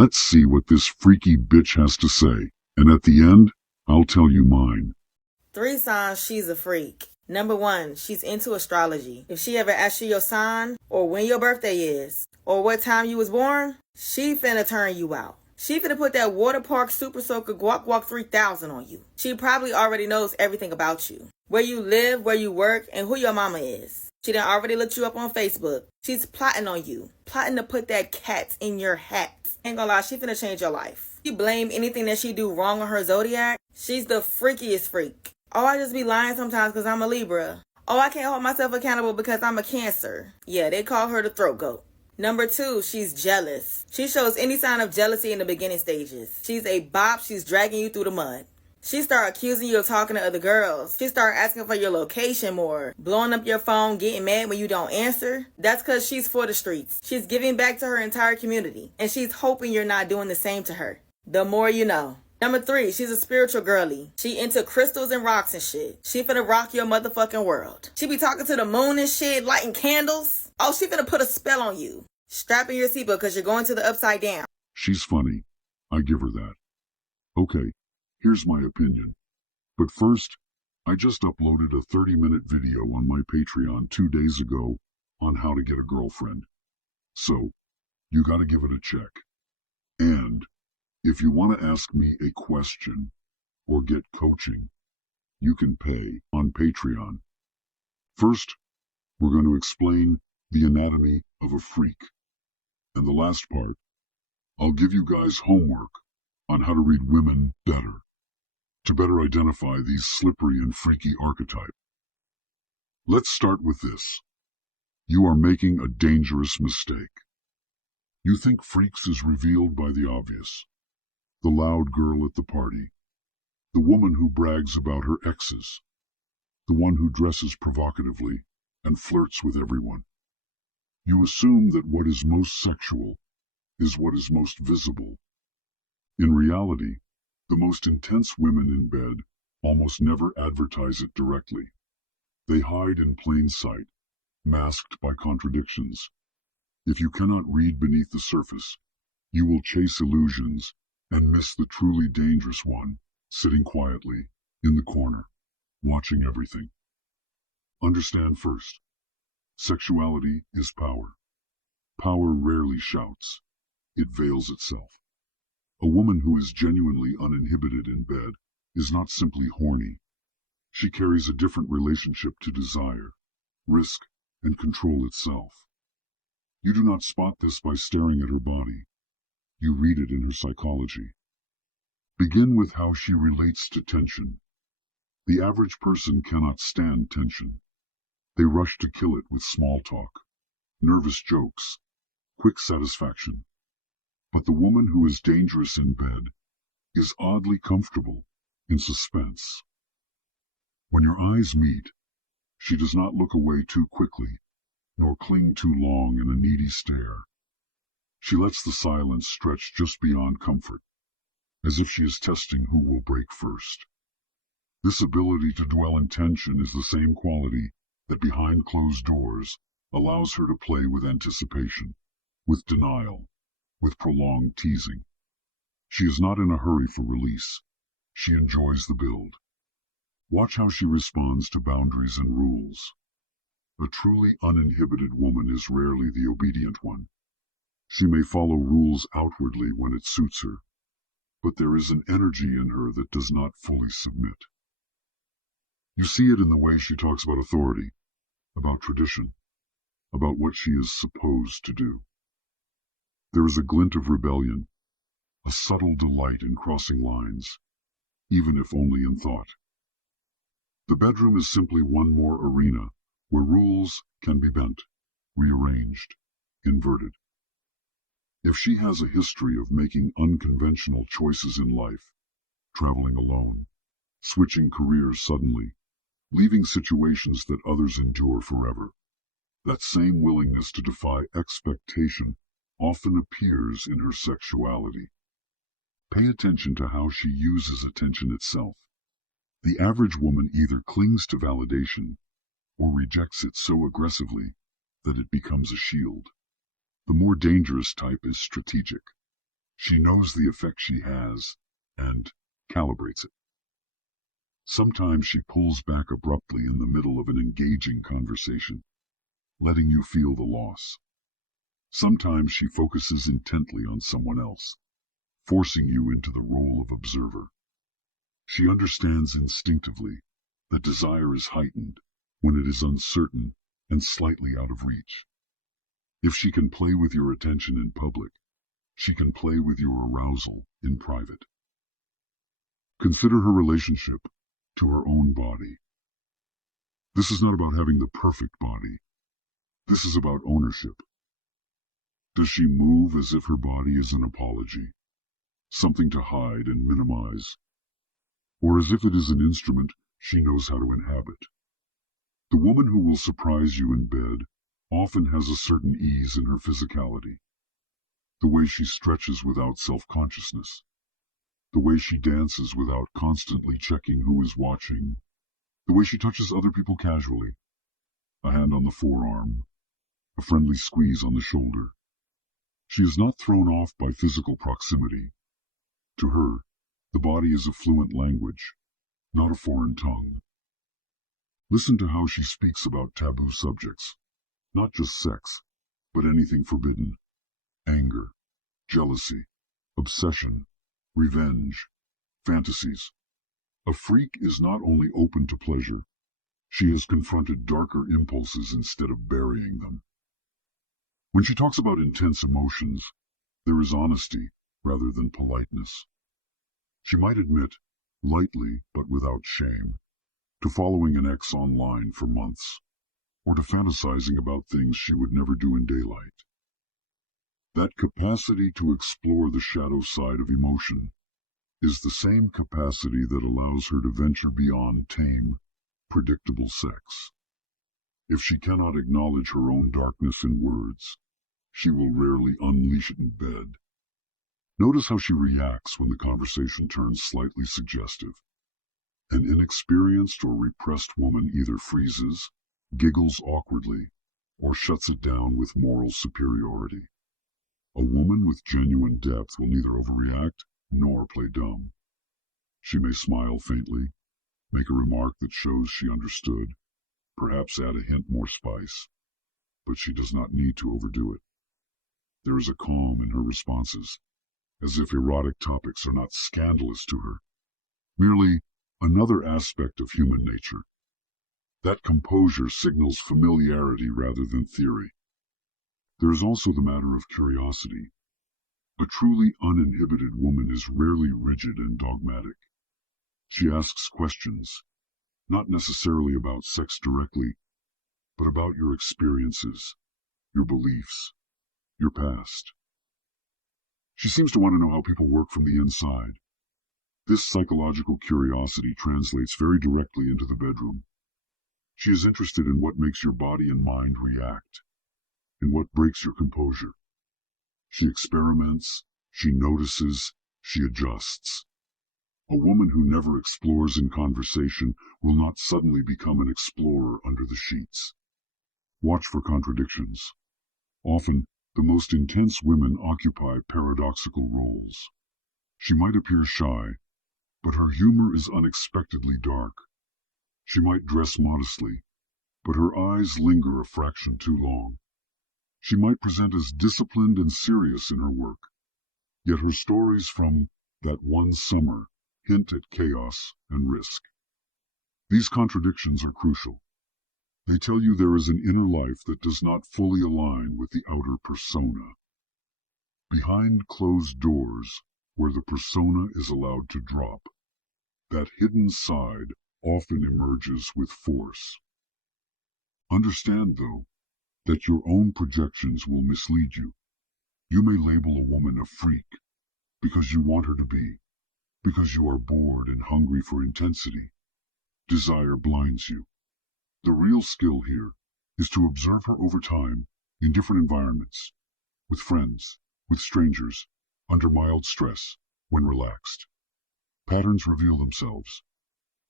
Let's see what this freaky bitch has to say, and at the end, I'll tell you mine. 3 signs she's a freak. Number 1, she's into astrology. If she ever asks you your sign, or when your birthday is, or what time you was born, she finna turn you out. She finna put that water park super soaker guac guac 3000 on you. She probably already knows everything about you. Where you live, where you work, and who your mama is. She done already looked you up on Facebook. She's plotting on you. Plotting to put that cat in your hat. Ain't gonna lie, she finna change your life. You blame anything that she do wrong on her zodiac, she's the freakiest freak. Oh, I just be lying sometimes because I'm a Libra. Oh, I can't hold myself accountable because I'm a Cancer. Yeah, they call her the throat goat. Number 2, she's jealous. She shows any sign of jealousy in the beginning stages. She's a bop. She's dragging you through the mud. She start accusing you of talking to other girls. She start asking for your location more. Blowing up your phone, getting mad when you don't answer. That's because she's for the streets. She's giving back to her entire community. And she's hoping you're not doing the same to her. The more you know. Number 3, she's a spiritual girly. She into crystals and rocks and shit. She finna rock your motherfucking world. She be talking to the moon and shit, lighting candles. Oh, she finna put a spell on you. Strap in your seatbelt because you're going to the upside down. She's funny. I give her that. Okay, here's my opinion. But first, I just uploaded a 30-minute video on my Patreon 2 days ago on how to get a girlfriend. So, you gotta give it a check. And if you want to ask me a question or get coaching, you can pay on Patreon. First, we're going to explain the anatomy of a freak. And the last part, I'll give you guys homework on how to read women better, to better identify these slippery and freaky archetypes. Let's start with this. You are making a dangerous mistake. You think freaks is revealed by the obvious. The loud girl at the party, the woman who brags about her exes, the one who dresses provocatively and flirts with everyone. You assume that what is most sexual is what is most visible. In reality, the most intense women in bed almost never advertise it directly. They hide in plain sight, masked by contradictions. If you cannot read beneath the surface, you will chase illusions and miss the truly dangerous one, sitting quietly in the corner, watching everything. Understand first, sexuality is power. Power rarely shouts. It veils itself. A woman who is genuinely uninhibited in bed is not simply horny. She carries a different relationship to desire, risk, and control itself. You do not spot this by staring at her body. You read it in her psychology. Begin with how she relates to tension. The average person cannot stand tension. They rush to kill it with small talk, nervous jokes, quick satisfaction. But the woman who is dangerous in bed is oddly comfortable in suspense. When your eyes meet, she does not look away too quickly, nor cling too long in a needy stare. She lets the silence stretch just beyond comfort, as if she is testing who will break first. This ability to dwell in tension is the same quality that behind closed doors allows her to play with anticipation, with denial, with prolonged teasing. She is not in a hurry for release. She enjoys the build. Watch how she responds to boundaries and rules. A truly uninhibited woman is rarely the obedient one. She may follow rules outwardly when it suits her, but there is an energy in her that does not fully submit. You see it in the way she talks about authority, about tradition, about what she is supposed to do. There is a glint of rebellion, a subtle delight in crossing lines, even if only in thought. The bedroom is simply one more arena where rules can be bent, rearranged, inverted. If she has a history of making unconventional choices in life, traveling alone, switching careers suddenly, leaving situations that others endure forever, that same willingness to defy expectation often appears in her sexuality. Pay attention to how she uses attention itself. The average woman either clings to validation or rejects it so aggressively that it becomes a shield. The more dangerous type is strategic. She knows the effect she has and calibrates it. Sometimes she pulls back abruptly in the middle of an engaging conversation, letting you feel the loss. Sometimes she focuses intently on someone else, forcing you into the role of observer. She understands instinctively that desire is heightened when it is uncertain and slightly out of reach. If she can play with your attention in public, she can play with your arousal in private. Consider her relationship to her own body. This is not about having the perfect body. This is about ownership. Does she move as if her body is an apology, something to hide and minimize, or as if it is an instrument she knows how to inhabit? The woman who will surprise you in bed often has a certain ease in her physicality. The way she stretches without self-consciousness, the way she dances without constantly checking who is watching, the way she touches other people casually, a hand on the forearm, a friendly squeeze on the shoulder. She is not thrown off by physical proximity. To her, the body is a fluent language, not a foreign tongue. Listen to how she speaks about taboo subjects, not just sex, but anything forbidden: anger, jealousy, obsession, revenge, fantasies. A freak is not only open to pleasure, she has confronted darker impulses instead of burying them. When she talks about intense emotions, there is honesty rather than politeness. She might admit, lightly but without shame, to following an ex online for months, or to fantasizing about things she would never do in daylight. That capacity to explore the shadow side of emotion is the same capacity that allows her to venture beyond tame, predictable sex. If she cannot acknowledge her own darkness in words, she will rarely unleash it in bed. Notice how she reacts when the conversation turns slightly suggestive. An inexperienced or repressed woman either freezes, giggles awkwardly, or shuts it down with moral superiority. A woman with genuine depth will neither overreact nor play dumb. She may smile faintly, make a remark that shows she understood, perhaps add a hint more spice, but she does not need to overdo it. There is a calm in her responses, as if erotic topics are not scandalous to her, merely another aspect of human nature. That composure signals familiarity rather than theory. There is also the matter of curiosity. A truly uninhibited woman is rarely rigid and dogmatic. She asks questions, not necessarily about sex directly, but about your experiences, your beliefs, your past. She seems to want to know how people work from the inside. This psychological curiosity translates very directly into the bedroom. She is interested in what makes your body and mind react, in what breaks your composure. She experiments, she notices, she adjusts. A woman who never explores in conversation will not suddenly become an explorer under the sheets. Watch for contradictions. Often, the most intense women occupy paradoxical roles. She might appear shy, but her humor is unexpectedly dark. She might dress modestly, but her eyes linger a fraction too long. She might present as disciplined and serious in her work, yet her stories from that one summer hint at chaos and risk. These contradictions are crucial. They tell you there is an inner life that does not fully align with the outer persona. Behind closed doors, where the persona is allowed to drop, that hidden side often emerges with force. Understand, though, that your own projections will mislead you. You may label a woman a freak because you want her to be, because you are bored and hungry for intensity. Desire blinds you. The real skill here is to observe her over time in different environments, with friends, with strangers, under mild stress, when relaxed. Patterns reveal themselves.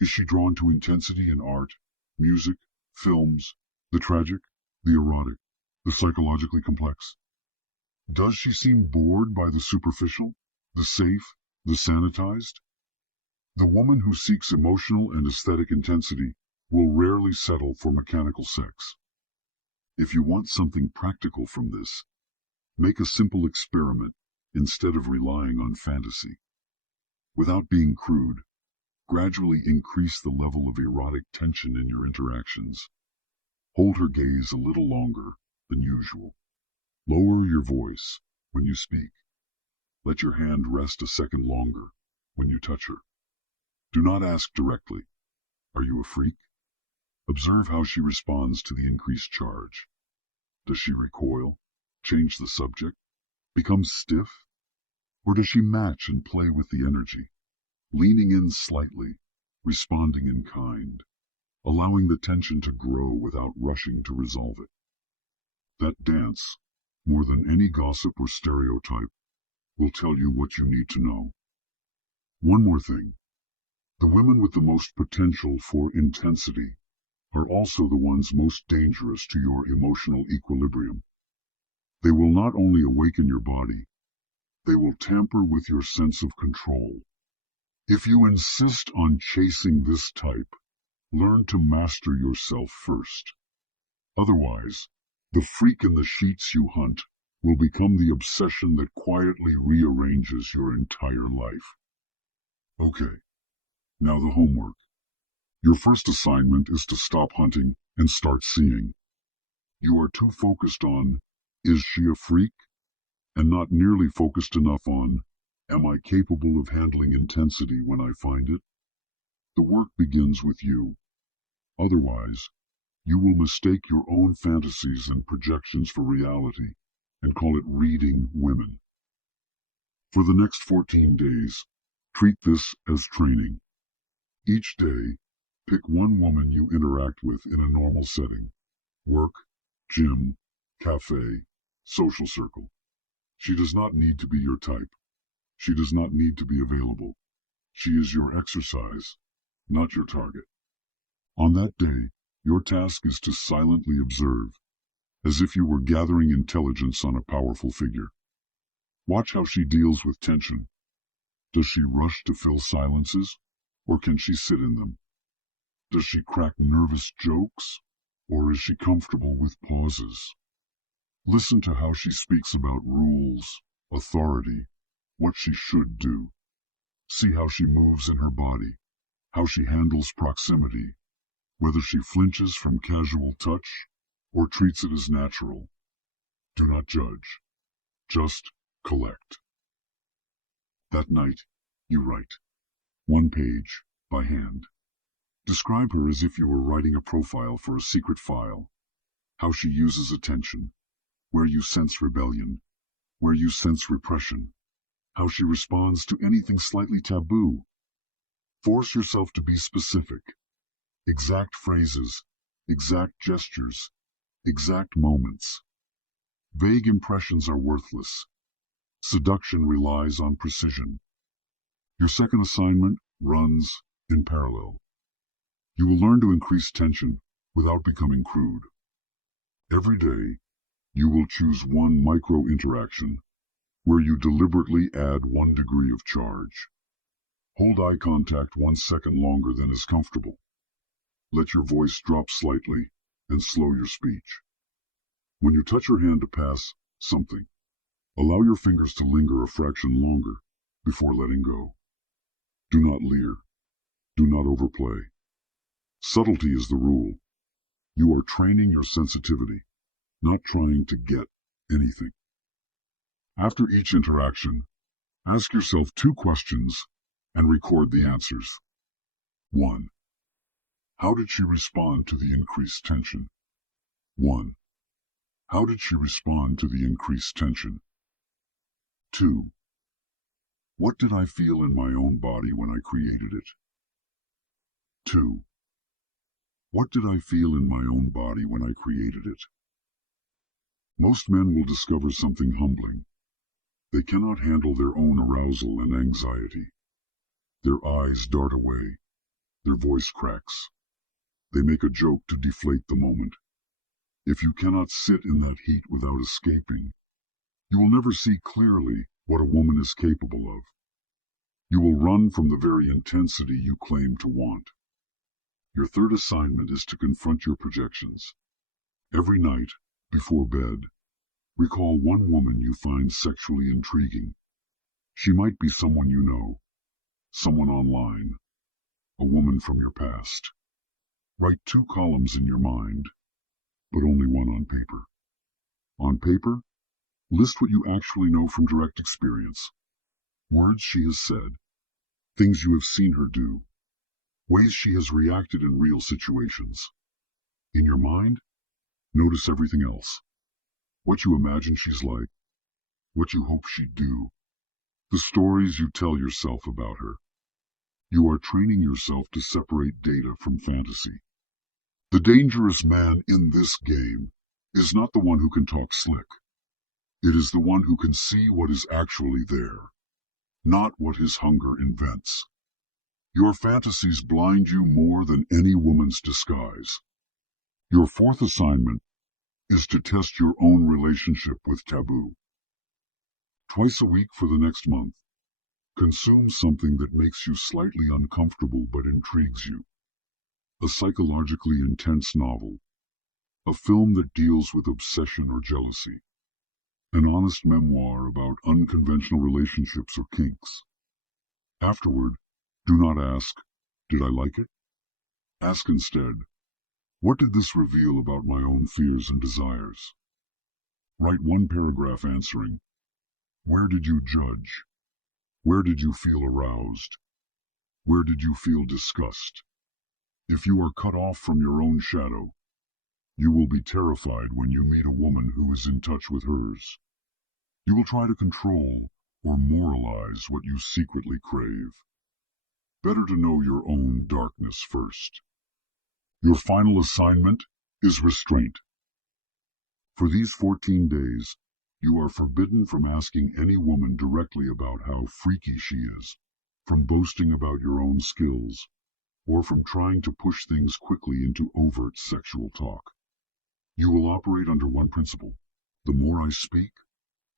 Is she drawn to intensity in art, music, films, the tragic, the erotic, the psychologically complex? Does she seem bored by the superficial, the safe, the sanitized? The woman who seeks emotional and aesthetic intensity will rarely settle for mechanical sex. If you want something practical from this, make a simple experiment instead of relying on fantasy. Without being crude, gradually increase the level of erotic tension in your interactions. Hold her gaze a little longer than usual. Lower your voice when you speak. Let your hand rest a second longer when you touch her. Do not ask directly, "Are you a freak?" Observe how she responds to the increased charge. Does she recoil, change the subject, become stiff? Or does she match and play with the energy, leaning in slightly, responding in kind, allowing the tension to grow without rushing to resolve it? That dance, more than any gossip or stereotype, will tell you what you need to know. One more thing. The women with the most potential for intensity are also the ones most dangerous to your emotional equilibrium. They will not only awaken your body, they will tamper with your sense of control. If you insist on chasing this type, learn to master yourself first. Otherwise, the freak in the sheets you hunt will become the obsession that quietly rearranges your entire life. Okay, now the homework. Your first assignment is to stop hunting and start seeing. You are too focused on, "Is she a freak?" and not nearly focused enough on, "Am I capable of handling intensity when I find it?" The work begins with you. Otherwise, you will mistake your own fantasies and projections for reality and call it reading women. For the next 14 days, treat this as training. Each day, pick one woman you interact with in a normal setting: work, gym, cafe, social circle. She does not need to be your type. She does not need to be available. She is your exercise, not your target. On that day, your task is to silently observe, as if you were gathering intelligence on a powerful figure. Watch how she deals with tension. Does she rush to fill silences, or can she sit in them? Does she crack nervous jokes, or is she comfortable with pauses? Listen to how she speaks about rules, authority, what she should do. See how she moves in her body, how she handles proximity, whether she flinches from casual touch or treats it as natural. Do not judge. Just collect. That night, you write. One page, by hand. Describe her as if you were writing a profile for a secret file. How she uses attention, where you sense rebellion, where you sense repression, how she responds to anything slightly taboo. Force yourself to be specific. Exact phrases, exact gestures, exact moments. Vague impressions are worthless. Seduction relies on precision. Your second assignment runs in parallel. You will learn to increase tension without becoming crude. Every day, you will choose one micro-interaction where you deliberately add 1 degree of charge. Hold eye contact 1 second longer than is comfortable. Let your voice drop slightly and slow your speech. When you touch her hand to pass something, allow your fingers to linger a fraction longer before letting go. Do not leer. Do not overplay. Subtlety is the rule. You are training your sensitivity, not trying to get anything. After each interaction, ask yourself 2 questions and record the answers. 1. How did she respond to the increased tension? 1. How did she respond to the increased tension? 2. What did I feel in my own body when I created it? 2. What did I feel in my own body when I created it? Most men will discover something humbling. They cannot handle their own arousal and anxiety. Their eyes dart away. Their voice cracks. They make a joke to deflate the moment. If you cannot sit in that heat without escaping, You will never see clearly what a woman is capable of. You will run from the very intensity you claim to want. Your third assignment is to confront your projections. Every night, before bed, recall one woman you find sexually intriguing. She might be someone you know, someone online, a woman from your past. Write 2 columns in your mind, but only one on paper. On paper, list what you actually know from direct experience. Words she has said, things you have seen her do, ways she has reacted in real situations. In your mind, notice everything else. What you imagine she's like, what you hope she'd do, the stories you tell yourself about her. You are training yourself to separate data from fantasy. The dangerous man in this game is not the one who can talk slick. It is the one who can see what is actually there, not what his hunger invents. Your fantasies blind you more than any woman's disguise. Your fourth assignment is to test your own relationship with taboo. Twice a week for the next month, consume something that makes you slightly uncomfortable but intrigues you. A psychologically intense novel, a film that deals with obsession or jealousy, an honest memoir about unconventional relationships or kinks. Afterward, do not ask, "Did I like it?" Ask instead, "What did this reveal about my own fears and desires?" Write 1 paragraph answering, "Where did you judge? Where did you feel aroused? Where did you feel disgust?" If you are cut off from your own shadow, you will be terrified when you meet a woman who is in touch with hers. You will try to control or moralize what you secretly crave. Better to know your own darkness first. Your final assignment is restraint. For these 14 days, you are forbidden from asking any woman directly about how freaky she is, from boasting about your own skills, or from trying to push things quickly into overt sexual talk. You will operate under one principle: the more I speak,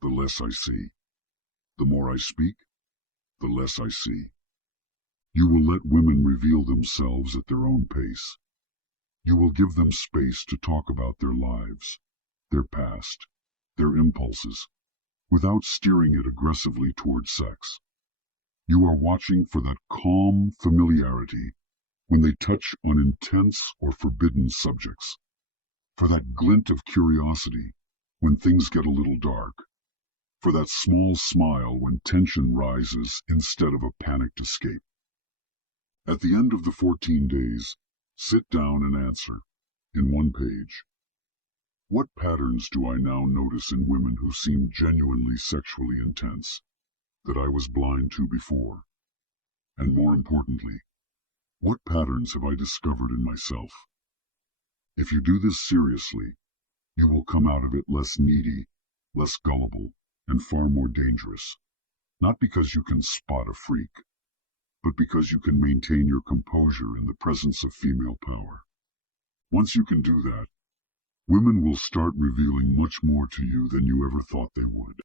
the less I see. The more I speak, the less I see. You will let women reveal themselves at their own pace. You will give them space to talk about their lives, their past, their impulses, without steering it aggressively toward sex. You are watching for that calm familiarity when they touch on intense or forbidden subjects, for that glint of curiosity when things get a little dark, for that small smile when tension rises instead of a panicked escape. At the end of the 14 days, sit down and answer, in 1 page, what patterns do I now notice in women who seem genuinely sexually intense that I was blind to before? And more importantly, what patterns have I discovered in myself? If you do this seriously, you will come out of it less needy, less gullible, and far more dangerous. Not because you can spot a freak, but because you can maintain your composure in the presence of female power. Once you can do that, women will start revealing much more to you than you ever thought they would.